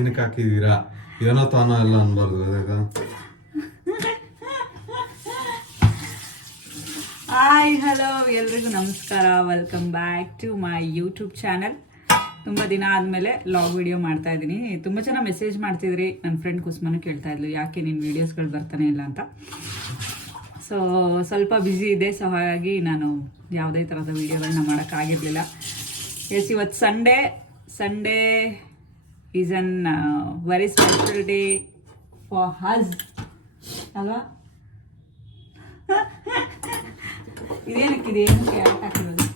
ಏನಕ್ಕೆ ಹಾಕಿದೀರಾ ಏನೋ ತಾನೋ ಎಲ್ಲ ಅನ್ಬಾರ್ದು ಅದಾಗ. ಹಾಯ್ ಹಲೋ ಎಲ್ರಿಗೂ ನಮಸ್ಕಾರ, welcome back to my YouTube channel. ತುಂಬ ದಿನ ಆದಮೇಲೆ ಲಾಗ್ ವಿಡಿಯೋ ಮಾಡ್ತಾ ಇದ್ದೀನಿ. ತುಂಬ ಚೆನ್ನಾಗಿ ಮೆಸೇಜ್ ಮಾಡ್ತಿದ್ರಿ. ನನ್ನ ಫ್ರೆಂಡ್ ಕುಸ್ಮನು ಕೇಳ್ತಾ ಇದ್ಲು ಯಾಕೆ ನಿನ್ನ ವೀಡಿಯೋಸ್ಗಳು ಬರ್ತಾನೆ ಇಲ್ಲ ಅಂತ. ಸೊ ಸ್ವಲ್ಪ ಬ್ಯುಸಿ ಇದೆ, ಸೊ ಹಾಗಾಗಿ ನಾನು ಯಾವುದೇ ಥರದ ವೀಡಿಯೋಗಳನ್ನ ಮಾಡೋಕ್ಕಾಗಿರಲಿಲ್ಲ. ಎಸ್, ಇವತ್ತು Sunday is an very special day for us ಅಲ್ವಾ? ಇದೇನಕ್ಕಿದೆ, ಏನಕ್ಕೆ ಯಾಕೆ ಹಾಕಿರೋದು?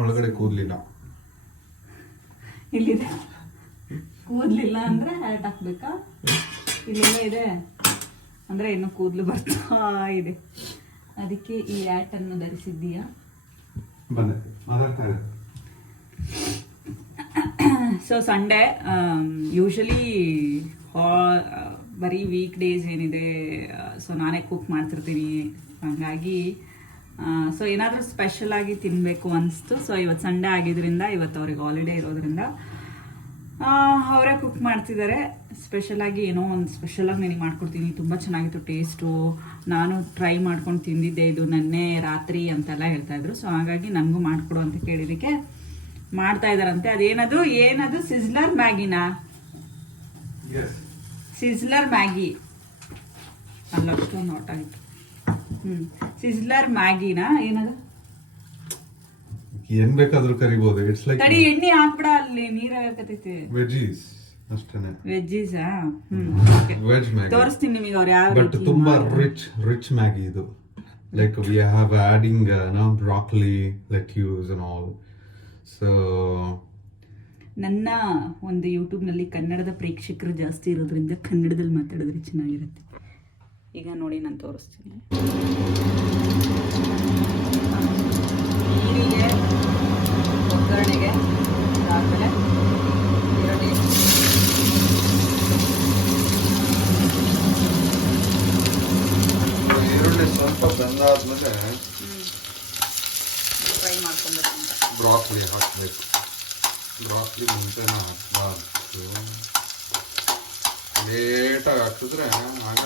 ಒಳಗಡೆ ಕೂದಲಿಲ್ಲ, ಇಲ್ಲಿದೆ. ಕೂದಲಿಲ್ಲ ಅಂದರೆ ಹ್ಯಾಟ್ ಹಾಕ್ಬೇಕಾ? ಇಲ್ಲೆಲ್ಲ ಇದೆ ಅಂದರೆ ಇನ್ನೂ ಕೂದಲು ಬರ್ತಾ ಇದೆ, ಅದಕ್ಕೆ ಈ ಹ್ಯಾಟನ್ನು ಧರಿಸಿದ್ದೀಯಾ? ಸೊ ಸಂಡೇ ಯೂಶಲಿ ಬರೀ ವೀಕ್ ಡೇಸ್ ಏನಿದೆ, ಸೊ ನಾನೇ ಕುಕ್ ಮಾಡ್ತಿರ್ತೀನಿ. ಹಾಗಾಗಿ ಸೊ ಏನಾದರೂ ಸ್ಪೆಷಲ್ ಆಗಿ ತಿನ್ನಬೇಕು ಅನಿಸ್ತು. ಸೊ ಇವತ್ತು ಸಂಡೇ ಆಗಿದ್ದರಿಂದ, ಇವತ್ತು ಅವ್ರಿಗೆ ಹಾಲಿಡೇ ಇರೋದ್ರಿಂದ ಅವರೇ ಕುಕ್ ಮಾಡ್ತಿದ್ದಾರೆ. ಸ್ಪೆಷಲಾಗಿ ಏನೋ ಒಂದು ಸ್ಪೆಷಲಾಗಿ ನನಗೆ ಮಾಡ್ಕೊಡ್ತೀನಿ. ತುಂಬ ಚೆನ್ನಾಗಿತ್ತು ಟೇಸ್ಟು. ನಾನು ಟ್ರೈ ಮಾಡ್ಕೊಂಡು ತಿಂದಿದ್ದೆ ಇದು ನೆನ್ನೆ ರಾತ್ರಿ ಅಂತೆಲ್ಲ ಹೇಳ್ತಾಯಿದ್ರು. ಸೊ ಹಾಗಾಗಿ ನನಗೂ ಮಾಡಿಕೊಡು ಅಂತ ಕೇಳಿದ್ದಕ್ಕೆ ಮಾಡ್ತಾ ಇದ್ದಾರಂತೆ. ಏನದು ಸಿಜ್ಲರ್ ಮ್ಯಾಗಿನಾ? ಸಿಜ್ಲರ್ ಮ್ಯಾಗಿ ಅಲ್ಲ, ನೋಟ್ ಆಗಿತ್ತು. ಸಿಜ್ಲರ್ ಮ್ಯಾಗಿನಾ ಏನದು? ಏನ್ ಬೇಕಾದ್ರೂ ಕರಿಬಹುದು. ಇಟ್ಸ್ ಲೈಕ್ ತಡಿ, ಎಣ್ಣೆ ಹಾಕ್ಬಿಡ, ಅಲ್ಲಿ ನೀರ್ ಆಗಕತ್ತೈತಿ. ವೆಜ್ಜೀಸ್ ಅಷ್ಟೇನೆ. ವೆಜ್ಜೀಸಾ? ವೆಜ್ ಮ್ಯಾಗಿ ತೋರಿಸ್ತೀನಿ ನಿಮಗೆ ಅವ್ರು ಯಾವ. ಬಟ್ ತುಂಬಾ ರಿಚ್ ಮ್ಯಾಗಿ ಇದು. Like we have adding broccoli, lettuce and all. So ನನ್ನ ಒಂದು ಯೂಟ್ಯೂಬ್ನಲ್ಲಿ ಕನ್ನಡದ ಪ್ರೇಕ್ಷಕರು ಜಾಸ್ತಿ ಇರೋದ್ರಿಂದ ಕನ್ನಡದಲ್ಲಿ ಮಾತಾಡಿದ್ರೆ ಚೆನ್ನಾಗಿರುತ್ತೆ. ಈಗ ನೋಡಿ ನಾನು ತೋರಿಸ್ತೀನಿ. ನೀರಿಗೆ ಒಗ್ಗರಣೆಗೆ ಆದಮೇಲೆ ಈರುಳ್ಳಿ ಸ್ವಲ್ಪ ಬೆಂದಾದ್ಮೇಲೆ ಫ್ರೈ ಮಾಡ್ಕೊಬೇಕು. ಬ್ರಾಕೊಲಿ ಹಾಕಬೇಕು. ಬ್ರಾಕೊಲಿ ಮುಂಚೆನ ಹಾಕಬಾರ್ದು, ಲೇಟಾಗಿ ಹಾಕಿದ್ರೆ ಆಗ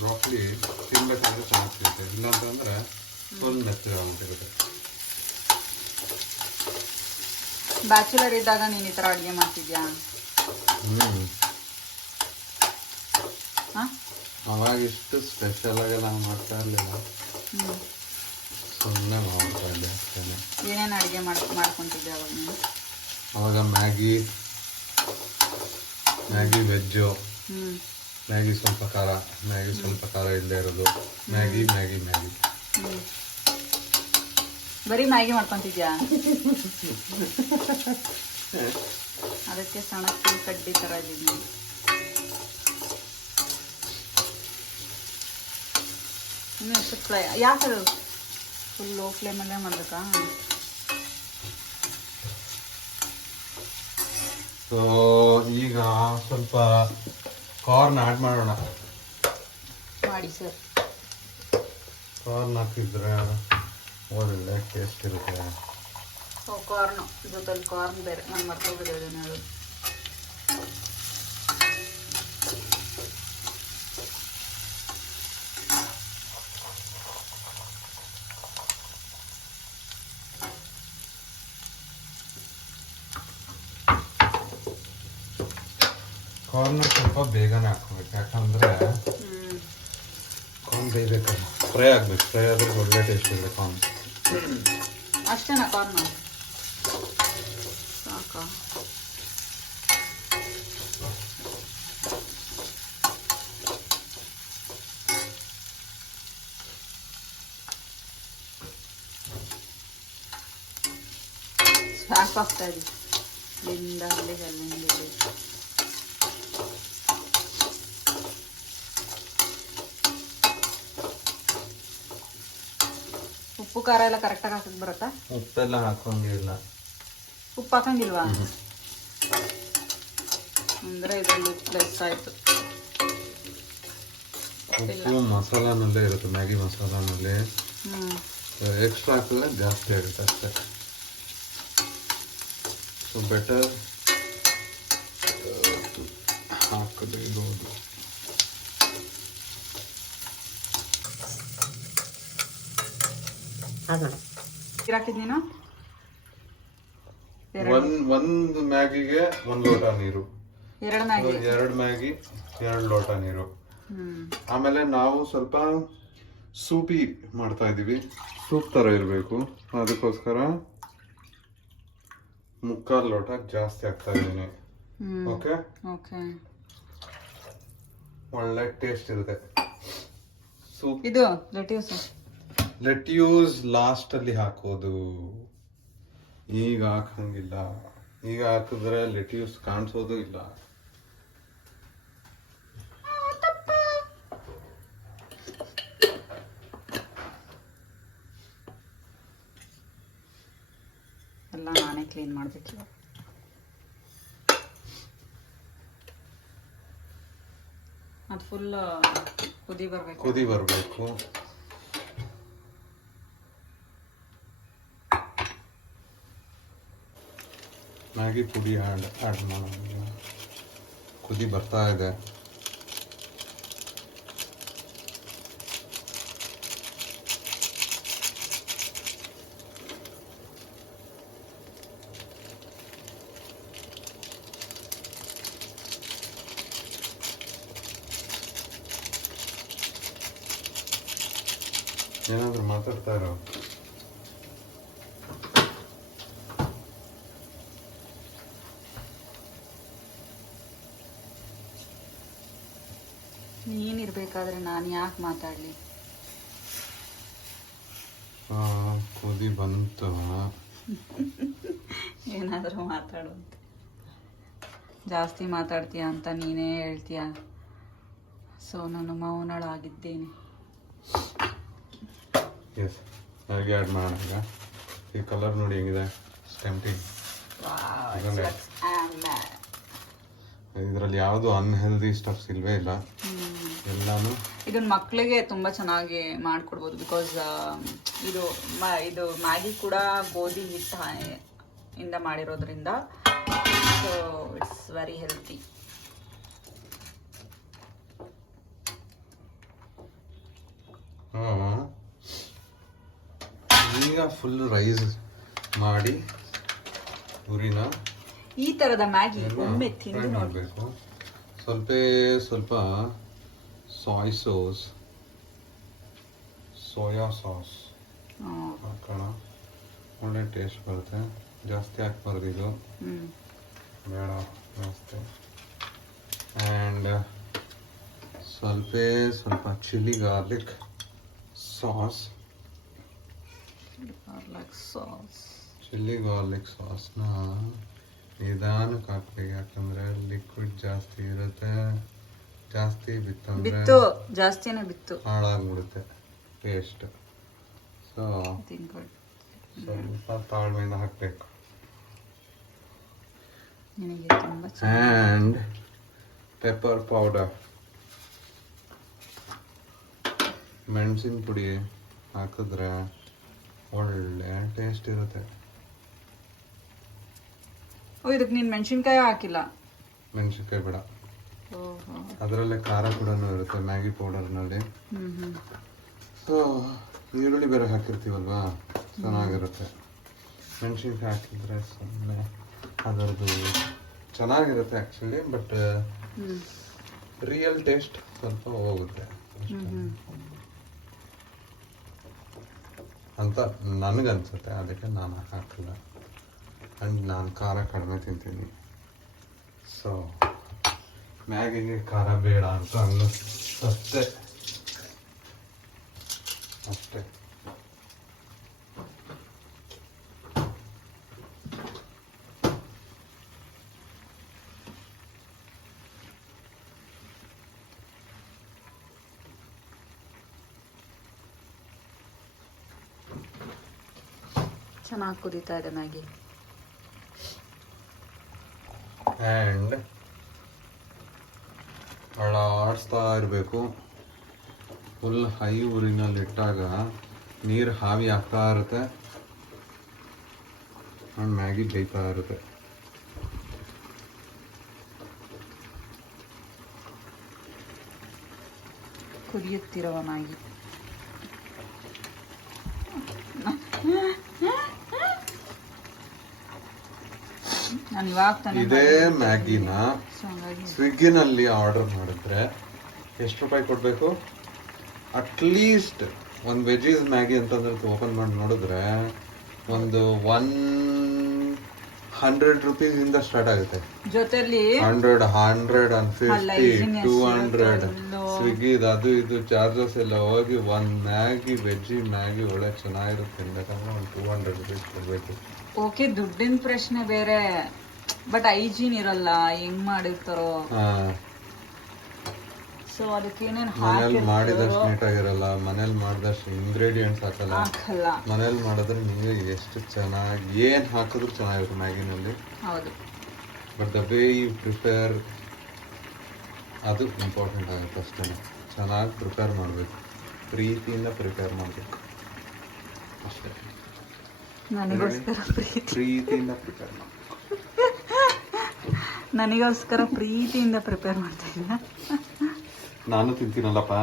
ಬ್ರಾಕೊಲಿ ತಿನ್ಬೇಕಾದ್ರೆ ಚೆನ್ನಾಗಿ ಸಿಗುತ್ತೆ. ಇಲ್ಲಾಂತಂದ್ರೆ ಫುಲ್ ಮೆತ್ತಗಾಗ್ಬಿಟ್ಟಿರುತ್ತೆ. ಬ್ಯಾಚುಲರ್ ಇದ್ದಾಗ ನೀನು ಈ ಥರ ಅಡುಗೆ ಮಾಡ್ತಿದ್ಯಾ? ಅವಾಗ ಇಷ್ಟು ಸ್ಪೆಷಲ್ ಆಗಿ ನಾವು ಮಾಡ್ತಾ ಇರಲಿಲ್ಲ, ಸುಮ್ಮನೆ ಮಾಡ್ತಾ ಇದ್ದೆ ಅಷ್ಟೇ. ಏನೇನು ಅಡುಗೆ ಮಾಡ್ಕೊತಿದ್ದೆ ಅವಾಗ ನೀನು? ಅವಾಗ ಮ್ಯಾಗಿ ವೆಜ್ಜು, ಮ್ಯಾಗಿ ಸ್ವಲ್ಪ ಖಾರ ಇಲ್ಲದೆ ಇರೋದು, ಮ್ಯಾಗಿ ಬರೀ ಮ್ಯಾಗಿ ಮಾಡ್ಕೊತಿದ್ಯಾ? ಅದಕ್ಕೆ ಸಣ್ಣಕ್ಕೆ ಕಡ್ಡಿ ಥರ ಇದ್ದೀನಿ. ಇನ್ನು ಎಷ್ಟು ಫ್ರೈ? ಯಾಕೆ ಫುಲ್ ಲೋ ಫ್ಲೇಮಲ್ಲೇ ಮಾಡಬೇಕಾ? ಸೊ ಈಗ ಸ್ವಲ್ಪ ಕಾರ್ನ್ ಆ್ಯಡ್ ಮಾಡೋಣ. ಮಾಡಿ ಸರ್. ಕಾರ್ನ್ ಹಾಕಿದ್ರೆ ಒಳ್ಳೆ ಟೇಸ್ಟ್ ಇರುತ್ತೆ. ಕಾರ್ನು ಜೊತೆಲಿ ಕಾರ್ನ್ ಬೇರೆ ನಾನು ಮರ್ತೋಗಿದ್ದೇನೆ. ಅದು ಕಾರ್ನ ಸ್ವಲ್ಪ ಬೇಗನೆ ಹಾಕ್ಬೇಕು, ಯಾಕಂದ್ರೆ ಕಾರ್ನ್ ಬೇಯಬೇಕಲ್ಲ, ಫ್ರೈ ಆಗ್ಬೇಕು. ಫ್ರೈ ಆದ್ರೆ ಒಳ್ಳೆ ಟೇಸ್ಟ್ ಇದೆ ಕಾರ್ನ್. ಅಷ್ಟೇನಾ ಕಾರ್ನು? ಸಾಕಾ? ಸಾಕಾಗ್ತಾ ಇದೆ ಇಲ್ಲಿಂದ ಅಲ್ಲಿಗೆ ಅಲ್ಲಿಂದ. ಉಪ್ಪು ಖಾರ ಎಲ್ಲ ಕರೆಕ್ಟಾಗಿ ಹಾಕಕ್ಕೆ ಬರುತ್ತಾ? ಉಪ್ಪೆಲ್ಲ ಹಾಕೋಂಗಿಲ್ಲ. ಉಪ್ಪು ಹಾಕಂಗಿಲ್ವಾ? ಅಂದರೆ ಇದರಲ್ಲಿ ಪ್ಲಸ್ ಆಯಿತು. ಉಪ್ಪು ಮಸಾಲಾನಲ್ಲೇ ಇರುತ್ತೆ, ಮ್ಯಾಗಿ ಮಸಾಲಾನಲ್ಲಿ. ಎಕ್ಸ್ಟ್ರಾ ಹಾಕಿದ್ರೆ ಜಾಸ್ತಿ ಆಗುತ್ತೆ ಅಷ್ಟೇ. ಸೊ ಬೆಟರ್ ಅದು ಹಾಕಿದ್ ನೀನು ಒಂದು ಮ್ಯಾಗಿಗೆ 1 ಲೋಟ ನೀರು, 2 ಮ್ಯಾಗಿ, 2 ಮ್ಯಾಗಿ 2 ಲೋಟ ನೀರು. ಆಮೇಲೆ ನಾವು ಸ್ವಲ್ಪ ಸೂಪಿ ಮಾಡ್ತಾ ಇದೀವಿ, ಸೂಪ್ ತರ ಇರಬೇಕು, ಅದಕ್ಕೋಸ್ಕರ 3/4 ಲೋಟ ಜಾಸ್ತಿ ಆಗ್ತಾ ಇದ್ದೀನಿ. ಓಕೆ, ಒಳ್ಳೆ ಟೇಸ್ಟ್ ಇರುತ್ತೆ ಸೂಪ್. ಇದು ಲೆಟ್ಯೂಸ್ ಲಾಸ್ಟ್ ಅಲ್ಲಿ ಹಾಕೋದು, ಈಗ ಹಾಕಂಗಿಲ್ಲ. ಈಗ ಹಾಕಿದ್ರೆ ಲೆಟ್ಯೂಸ್ ಕಾಣಿಸೋದು ಇಲ್ಲ. ಎಲ್ಲ ನಾನೇ ಕ್ಲೀನ್ ಮಾಡ್ಬೇಕು. ಅದು ಫುಲ್ ಕುದಿ ಬರಬೇಕು. ಮ್ಯಾಗಿ ಪುಡಿ ಆ್ಯಡ್ ಮಾಡೋದು. ಕುದಿ ಬರ್ತಾ ಇದೆ. ಏನಾದ್ರು ಮಾತಾಡ್ತಾ ಇರೋ. ನೀನಿರ್ಬೇಕಾದ್ರೆ ನಾನು ಯಾಕೆ ಮಾತಾಡ್ಲಿ? ಕುದಿ ಬಂತು. ಏನಾದರೂ ಮಾತಾಡು ಅಂತ. ಜಾಸ್ತಿ ಮಾತಾಡ್ತೀಯ ಅಂತ ನೀನೇ ಹೇಳ್ತೀಯ. ಸೊ ನಾನು ಮೌನಳಾಗಿದ್ದೇನೆ. ಎಸ್, ಮ್ಯಾಗಿ ಆ್ಯಡ್ ಮಾಡೋಣ. ಈ ಕಲರ್ ನೋಡಿ ಹೆಂಗಿದೆ, ಟೆಂಪ್ಟಿಂಗ್. ಇದರಲ್ಲಿ ಯಾವುದು ಅನ್ಹೆಲ್ದಿ ಸ್ಟಫ್ಸ್ ಇಲ್ವೇ ಇಲ್ಲ, ಎಲ್ಲಾನು. ಇದನ್ನ ಮಕ್ಕಳಿಗೆ ತುಂಬ ಚೆನ್ನಾಗಿ ಮಾಡಿಕೊಡ್ಬೋದು, ಬಿಕಾಸ್ ಇದು ಮ್ಯಾಗಿ ಕೂಡ ಗೋಧಿ ಇಂದ ಮಾಡಿರೋದ್ರಿಂದ, ಸೊ ಇಟ್ಸ್ ವೆರಿ ಹೆಲ್ತಿ. ಈಗ ಫುಲ್ ರೈಸ್ ಮಾಡಿ ಉರಿನ ಈ ತರದ ಮ್ಯಾಗಿ ಒಮ್ಮೆ ತಿಂದು ನೋಡಬೇಕು. ಸ್ವಲ್ಪ ಸೋಯಾ ಸಾಸ್ ಹಾಕೋಣ, ಒಳ್ಳೆ ಟೇಸ್ಟ್ ಬರುತ್ತೆ. ಜಾಸ್ತಿ ಹಾಕ್ಬಾರ್ದು, ಇದು ಬೇಡ ಜಾಸ್ತಿ. ಆ್ಯಂಡ್ ಸ್ವಲ್ಪ chilli garlic sauce. Chilli garlic ಸಾಸ್ನ ನಿಧಾನಕ್ಕೆ ಹಾಕ್ಬೇಕು, ಯಾಕಂದ್ರೆ ಲಿಕ್ವಿಡ್ ಜಾಸ್ತಿ ಇರುತ್ತೆ. ಜಾಸ್ತಿ ಜಾಸ್ತಿನೇ ಬಿತ್ತು ಹಾಳಾಗ್ಬಿಡುತ್ತೆ ಟೇಸ್ಟ್. ಸೊ ಸ್ವಲ್ಪ ತಾಳ್ಮೆಯಿಂದ ಹಾಕಬೇಕು. ಆ್ಯಂಡ್ ಪೆಪ್ಪರ್ ಪೌಡರ್, ಮೆಣಸಿನ ಪುಡಿ ಹಾಕಿದ್ರೆ ಒಳ್ಳೆ ಟೇಸ್ಟ್ ಇರುತ್ತೆ. ಇದಕ್ಕೆ ನೀನು ಮೆಣಸಿನ್ಕಾಯಿ ಹಾಕಿಲ್ಲ? ಮೆಣಸಿನ್ಕಾಯಿ ಬೇಡ, ಅದರಲ್ಲೇ ಖಾರ ಕೂಡ ಇರುತ್ತೆ ಮ್ಯಾಗಿ ಪೌಡರ್ನಲ್ಲಿ. ಸೊ ಈರುಳ್ಳಿ ಬೇರೆ ಹಾಕಿರ್ತೀವಲ್ವಾ, ಚೆನ್ನಾಗಿರುತ್ತೆ. ಮೆಣಸಿನ್ಕಾಯಿ ಹಾಕಿದ್ರೆ ಸುಮ್ಮನೆ ಅದರದ್ದು ಚೆನ್ನಾಗಿರುತ್ತೆ ಆ್ಯಕ್ಚುಲಿ, ಬಟ್ ರಿಯಲ್ ಟೇಸ್ಟ್ ಸ್ವಲ್ಪ ಹೋಗುತ್ತೆ ಅಂತ ನನಗನ್ಸುತ್ತೆ. ಅದಕ್ಕೆ ನಾನು ಹಾಕಲ್ಲ. ಆ್ಯಂಡ್ ನಾನು ಖಾರ ಕಡಿಮೆ ತಿಂತೀನಿ. ಸೊ ಮ್ಯಾಗಿಗೆ ಖಾರ ಬೇಡ ಅಂತ ಅನ್ನಿಸ್ತಷ್ಟೇ, ಅಷ್ಟೇ. ಚೆನ್ನಾಗಿ ಕುದೀತಾ ಇದೆ ಮ್ಯಾಗಿ. ಆ್ಯಂಡ್ ಆಡಿಸ್ತಾ ಇರಬೇಕು. ಫುಲ್ ಹೈ ಊರಿನಲ್ಲಿ ಇಟ್ಟಾಗ ನೀರು ಹಾವಿ ಆಗ್ತಾ ಇರುತ್ತೆ ಆ್ಯಂಡ್ ಮ್ಯಾಗಿ ಬೇಯ್ತಾ ಇರುತ್ತೆ. ಕುದಿಯುತ್ತಿರುವ ಮ್ಯಾಗಿ ನಾನು ಇವಾಗ ತಾನೇ ಇದೇ ಮ್ಯಾಗಿನ ಸೊ ಹಂಗಾಗಿ ಸ್ವಿಗ್ಗಿನಲ್ಲಿ ಆರ್ಡರ್ ಮಾಡಿದ್ರೆ ಎಷ್ಟು ರೂಪಾಯಿ ಕೊಡಬೇಕು? ಅಟ್ಲೀಸ್ಟ್ ಒಂದು ವೆಜ್ಜೀಸ್ ಮ್ಯಾಗಿ ಅಂತಂದ್ರೆ ಓಪನ್ ಮಾಡಿ ನೋಡಿದ್ರೆ ಒಂದು 100 rupees ಇಂದ ಸ್ಟಾರ್ಟ್ ಆಗುತ್ತೆ. ಜೊತೆಲಿ 150 200 ಸ್ವಿಗ್ಗಿ ಅದು ಇದು ಚಾರ್ಜಸ್ ಎಲ್ಲ ಹೋಗಿ ಒಂದು ಮ್ಯಾಗಿ ವೆಜ್ಜಿ ಮ್ಯಾಗಿ ಒಳ್ಳೆ ಚೆನ್ನಾಗಿರುತ್ತೆ ತಿನ್ಬೇಕಂದ್ರೆ ಒಂದು 200 rupees ಕೊಡಬೇಕು. ಓಕೆ, ದುಡ್ಡಿನ ಪ್ರಶ್ನೆ ಬೇರೆ, ಬಟ್ ಹೈಜೀನ್ ಇರಲ್ಲ, ಹೆಂಗ್ ಮಾಡಿರ್ತಾರೋ. ಸೊ ಅದಕ್ಕೆ ಏನೇನು ಮನೇಲಿ ಮಾಡಿದಷ್ಟು ನೀಟಾಗಿರಲ್ಲ, ಮನೇಲಿ ಮಾಡಿದಷ್ಟು ಇಂಗ್ರೀಡಿಯೆಂಟ್ಸ್ ಹಾಕಲ್ಲ. ಮನೇಲಿ ಮಾಡಿದ್ರೆ ನಿಮಗೆ ಎಷ್ಟು ಚೆನ್ನಾಗಿ ಏನು ಹಾಕಿದ್ರು ಚೆನ್ನಾಗಿರುತ್ತೆ ಮ್ಯಾಗಿನಲ್ಲಿ. ಹೌದು, but the way you prepare ಅದು ಇಂಪಾರ್ಟೆಂಟ್ ಆಗುತ್ತೆ ಅಷ್ಟೇ. ಚೆನ್ನಾಗಿ ಪ್ರಿಪೇರ್ ಮಾಡಬೇಕು, ಪ್ರೀತಿಯಿಂದ ಪ್ರಿಪೇರ್ ಮಾಡಬೇಕು ಅಷ್ಟೇ. ನನಗೋಸ್ಕರ ಪ್ರೀತಿಯಿಂದ ಪ್ರಿಪೇರ್ ಮಾಡಬೇಕು. ನನಗೋಸ್ಕರ ಪ್ರೀತಿಯಿಂದ ಪ್ರಿಪೇರ್ ಮಾಡ್ತಾ ಇದ್ದ. ನಾನು ತಿಂತೀನಲ್ಲಪ್ಪ.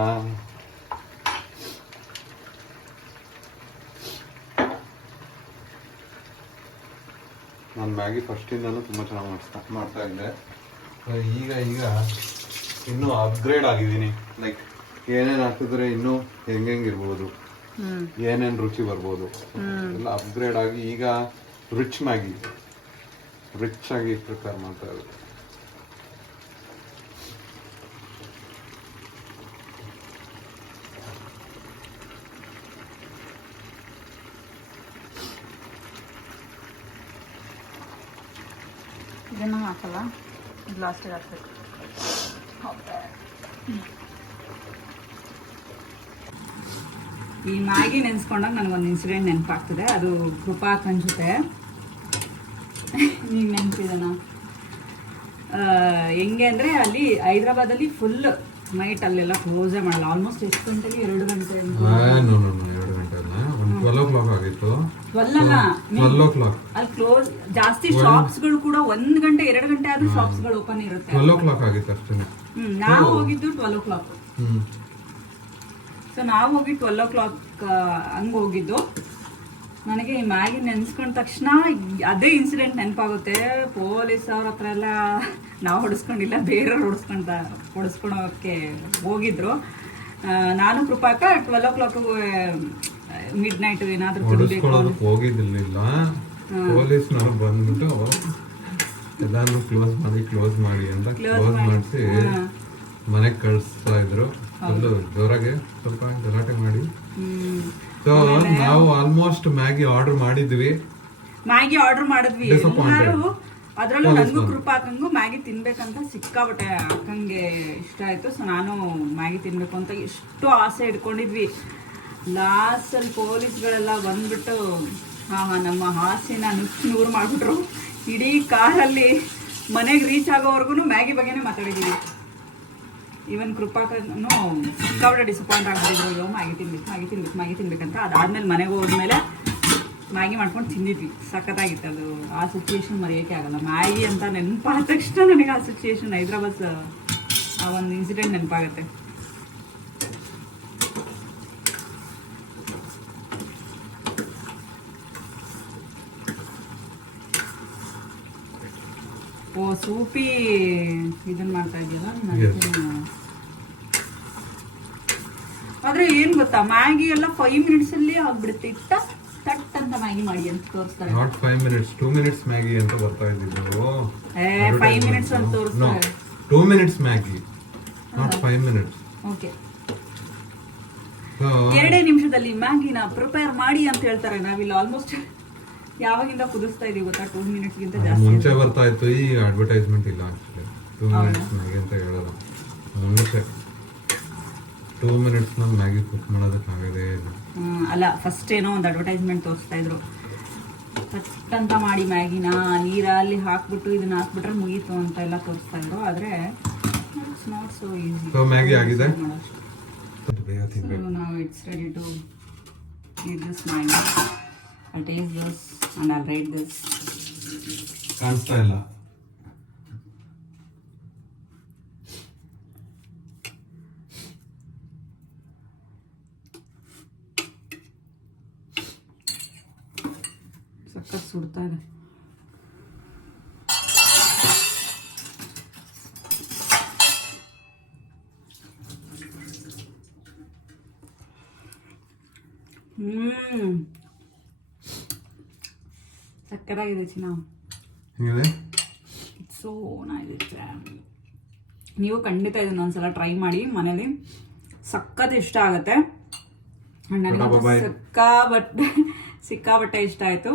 ನಾನು ಮ್ಯಾಗಿ ಫಸ್ಟಿಂದನೂ ತುಂಬ ಚೆನ್ನಾಗಿ ಮಾಡ್ತಾ ಇದ್ದೆ. ಈಗ ಇನ್ನೂ ಅಪ್ಗ್ರೇಡ್ ಆಗಿದ್ದೀನಿ. ಲೈಕ್ ಏನೇನು ಹಾಕಿದ್ರೆ ಇನ್ನೂ ಹೆಂಗಿರ್ಬೋದು, ಏನೇನು ರುಚಿ ಬರ್ಬೋದು ಎಲ್ಲ ಅಪ್ಗ್ರೇಡ್ ಆಗಿ ಈಗ ರಿಚ್ ಮ್ಯಾಗಿ ರಿಚ್ ಆಗಿ ಪ್ರಿಪೇರ್ ಮಾಡ್ತಾ ಇದ್ದೆ. ಇದನ್ನು ಹಾಕಲ್ಲ, ಲಾಸ್ಟಿಗೆ ಹಾಕ್ಬೇಕು. ಈ ಮ್ಯಾಗಿ ನೆನೆಸ್ಕೊಂಡಾಗ ನನಗೊಂದು ಇನ್ಸಿಡೆಂಟ್ ನೆನಪಾಗ್ತದೆ. ಅದು ಕೃಪಾ ಅಕ್ಕನ ಜೊತೆ. ನೀನು ನೆನಪಿದನ? ಹೆಂಗೆ ಅಂದರೆ ಅಲ್ಲಿ ಹೈದ್ರಾಬಾದಲ್ಲಿ ಫುಲ್ ನೈಟ್ ಅಲ್ಲೆಲ್ಲ ಕ್ಲೋಸೇ ಮಾಡಲ್ಲ. ಆಲ್ಮೋಸ್ಟ್ ಎಷ್ಟು ಗಂಟೆಗೆ? 2 ಗಂಟೆ. 2 ಗಂಟೆ ಅಲ್ಲ, 12 o'clock ಆಗಿತ್ತು. 12 ಅಲ್ಲ, 12 o'clock ಅಲ್ಲಿ ಕ್ಲೋಸ್. ಜಾಸ್ತಿ ಶಾಪ್ಸ್ಗಳು ಕೂಡ 1 ಗಂಟೆ 2 ಗಂಟೆ ಆದ್ರೂ ಶಾಪ್ಸ್ಗಳು ಓಪನ್ ಇರುತ್ತೆ. 12 o'clock ಆಗಿತ್ತು ಅಷ್ಟೇ. ನಾವು ಹೋಗಿದ್ದು 12 o'clock. ಸೊ ನಾವು ಹೋಗಿ 12 o'clock ಹಂಗೆ ಹೋಗಿದ್ದು. ನನಗೆ ಈ ಮ್ಯಾಗಿ ನೆನೆಸ್ಕೊಂಡ ತಕ್ಷಣ ಅದೇ ಇನ್ಸಿಡೆಂಟ್ ನೆನಪಾಗುತ್ತೆ. ಪೊಲೀಸ್ ಅವ್ರ ಹತ್ರ ಎಲ್ಲ ನಾವು ಹೊಡಿಸ್ಕೊಂಡಿಲ್ಲ, ಬೇರೆಯವ್ರು ಹೊಡಿಸ್ಕೊಳೋಕ್ಕೆ ಹೋಗಿದ್ರು. ನಾನು ಕೃಪಾಕ 12 o'clock ಮಿಡ್ ನೈಟ್ ಏನಾದರೂ ಹೋಗಿದ್ದಿಲ್ಲ. ಪೊಲೀಸ್ನವ್ರು ಬಂದ್ಬಿಟ್ಟು ಎಲ್ಲಾನು ಕ್ಲೋಸ್ ಮಾಡಿ ಅಂತ ಕ್ಲೋಸ್ ಮಾಡಿಸಿ ಮನೆಗೆ ಕಳಿಸ್ತಾ ಇದ್ರು. ಫುಲ್ಲು ಜೋರಾಗೆ ಸ್ವಲ್ಪ ಗಲಾಟೆ ಮಾಡಿ. ಸೊ ನಾವು ಆಲ್ಮೋಸ್ಟ್ ಮ್ಯಾಗಿ ಆರ್ಡರ್ ಮಾಡಿದ್ವಿ. ಎಲ್ಲರೂ. ಅದ್ರಲ್ಲೂ ನನಗೂ ಕೃಪಾಕಂಗೂ ಮ್ಯಾಗಿ ತಿನ್ಬೇಕಂತ ಸಿಕ್ಕಾಬಟ್ಟೆ ಅಕ್ಕಂಗೆ ಇಷ್ಟ ಆಯ್ತು. ಸೊ ನಾನು ಮ್ಯಾಗಿ ತಿನ್ಬೇಕು ಅಂತ ಎಷ್ಟು ಆಸೆ ಇಟ್ಕೊಂಡಿದ್ವಿ. ಲಾಸ್ಟಲ್ಲಿ ಪೊಲೀಸ್ಗಳೆಲ್ಲ ಬಂದ್ಬಿಟ್ಟು ನಮ್ಮ ಆಸೆನ ನೂರು ಮಾಡಿಬಿಟ್ರು. ಇಡೀ ಕಾರಲ್ಲಿ ಮನೆಗೆ ರೀಚ್ ಆಗೋವರೆಗೂ ಮ್ಯಾಗಿ ಬಗ್ಗೆನೇ ಮಾತಾಡಿದ್ದೀವಿ. ಈವನ್ ಕೃಪಾಕನು ಸಿಕ್ಕಾಬಟ್ಟೆ ಡಿಸಪಾಯಿಂಟ್ ಆಗ್ತಿದ್ರು. ಅಯ್ಯೋ ಮ್ಯಾಗಿ ತಿನ್ಬೇಕಂತ. ಅದಾದ್ಮೇಲೆ ಮನೆಗೆ ಹೋದ್ಮೇಲೆ ಮ್ಯಾಗಿ ಮಾಡ್ಕೊಂಡು ತಿಂದಿದ್ವಿ. ಸಖತ್ತಾಗಿತ್ತು ಅದು. ಆ ಸಿಚುಯೇಷನ್ ಮರೆಯೋಕ್ಕೆ ಆಗಲ್ಲ. ಮ್ಯಾಗಿ ಅಂತ ನೆನಪಾದ ತಕ್ಷಣ ನನಗೆ ಆ ಸಿಚುಯೇಷನ್, ಹೈದ್ರಾಬಾದ್ ಆ ಒಂದು ಇನ್ಸಿಡೆಂಟ್ ನೆನಪಾಗುತ್ತೆ. ಓ ಸೂಪಿ ಇದನ್ನ ಮಾಡ್ತಾ ಇದೆಯಲ್ಲ. ಆದ್ರೆ ಏನ್ ಗೊತ್ತಾ, ಮ್ಯಾಗಿ ಎಲ್ಲ 5 minutes ಅಲ್ಲಿ ಆಗ್ಬಿಡುತ್ತೆ. ತಟ್ ಅಂತ ಮ್ಯಾಗಿ ಮಾಡಿ ಅಂತ ತೋರಿಸ್ತಾರೆ. ನಾಟ್ 5 minutes, 2 minutes ಮ್ಯಾಗಿ ಅಂತ ಬರ್ತಾ ಇದ್ದಿದ್ದು. 5 minutes ಅಂತ ತೋರಿಸ್ತಾರೆ. 2 minutes Maggi, not 5 minutes. Okay, 2 ನಿಮಿಷದಲ್ಲಿ ಮ್ಯಾಗಿನ ಪ್ರಿಪೇರ್ ಮಾಡಿ ಅಂತ ಹೇಳ್ತಾರೆ. ನಾವಿಲ್ಲಿ ಆಲ್ಮೋಸ್ಟ್ ಯಾವಾಗಿಂದ ಕುದಿಸ್ತಾ ಇದೀವಿ ಗೊತ್ತಾ? 2 minutes ಗಿಂತ ಜಾಸ್ತಿ ಮುಂಚೆ ಬರ್ತಾ ಇತ್ತು. ಈ ಅಡ್ವರ್ಟೈಸ್ಮೆಂಟ್ ಇಲ್ಲ ಆಕ್ಚುಲಿ 2 minutes ಮ್ಯಾಗಿ ಅಂತ ಹೇಳೋದು. ಮುಂಚೆ 2 minutes ನ ಮ್ಯಾಗಿ ಕುಕ್ ಮಾಡೋದಕ್ಕಾಗದೇ ಇಲ್ಲ. ಅಲ್ಲ, ಫಸ್ಟ್ ಏನೋ ಒಂದು ಅಡ್ವರ್ಟೈಸ್ಮೆಂಟ್ ತೋರಿಸ್ತಾ ಇದ್ರು. ಫಸ್ಟ್ ಅಂತ ಮಾಡಿ ಮ್ಯಾಗಿನ ನೀರಲ್ಲಿ ಹಾಕ್ಬಿಟ್ಟು ಇದನ್ನ ಹಾಕ್ಬಿಟ್ರೆ ಮುಗೀತು ಅಂತ ಎಲ್ಲ ತೋರಿಸ್ತಾ ಇದ್ರು. ಆದ್ರೆ it's not so easy. So Maggi ಆಗಿದೆ. Now it's ready to eat this Maggi. I'll taste this and I'll rate this. ಕಾಣಿಸ್ತಾ ಇಲ್ಲ. ಸಖತ್ ಸುಡ್ತಾ ಇದೆ. ಸಕ್ಕತ್ತಾಗಿದೆ ಚಿನ್ನ. ಹೇಗಿದೆ? So nice. ನೀವು ಖಂಡಿತ ಇದನ್ನ ಒಂದ್ಸಲ ಟ್ರೈ ಮಾಡಿ ಮನೇಲಿ, ಸಖತ್ ಇಷ್ಟ ಆಗುತ್ತೆ. ನನಗೆ ಸಿಕ್ಕಾಬಟ್ಟೆ ಇಷ್ಟ ಆಯಿತು.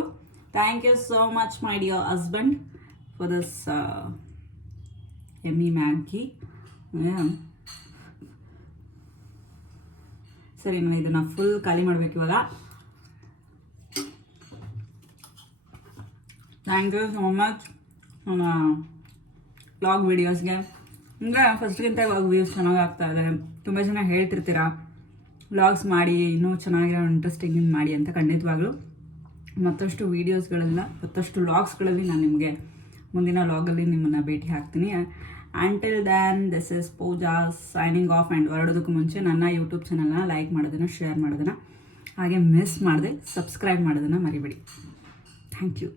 Thank you so much my dear husband for this yummy Maggi. ಸರಿ, ನಾನು ಇದನ್ನು ಫುಲ್ ಖಾಲಿ ಮಾಡಬೇಕು ಇವಾಗ. ಥ್ಯಾಂಕ್ ಯು ಸೋ ಮಚ್ ನನ್ನ ವ್ಲಾಗ್ ವೀಡಿಯೋಸ್ಗೆ. ಅಂದರೆ ಫಸ್ಟ್ಗಿಂತ ಇವಾಗ ವ್ಯೂಸ್ ಚೆನ್ನಾಗಿ ಆಗ್ತಾ ಇದೆ. ತುಂಬ ಜನ ಹೇಳ್ತಿರ್ತೀರಾ ವ್ಲಾಗ್ಸ್ ಮಾಡಿ, ಇನ್ನೂ ಚೆನ್ನಾಗಿರೋ ಇಂಟ್ರೆಸ್ಟಿಂಗ್ ಮಾಡಿ ಅಂತ. ಖಂಡಿತವಾಗ್ಲೂ ಮತ್ತಷ್ಟು ವೀಡಿಯೋಸ್ಗಳೆಲ್ಲ, ಮತ್ತಷ್ಟು ವ್ಲಾಗ್ಸ್ಗಳಲ್ಲಿ ನಾನು ನಿಮಗೆ ಮುಂದಿನ ವ್ಲಾಗಲ್ಲಿ ನಿಮ್ಮನ್ನು ಭೇಟಿ ಹಾಕ್ತೀನಿ. Until then this is Pooja signing off. And ಹೊರಡೋದಕ್ಕೂ ಮುಂಚೆ ನನ್ನ ಯೂಟ್ಯೂಬ್ ಚಾನಲ್ನ ಲೈಕ್ ಮಾಡೋದನ್ನು, ಶೇರ್ ಮಾಡೋದನ್ನು, ಹಾಗೆ ಮಿಸ್ ಮಾಡದೆ ಸಬ್ಸ್ಕ್ರೈಬ್ ಮಾಡೋದನ್ನು ಮರಿಬೇಡಿ. Thank you.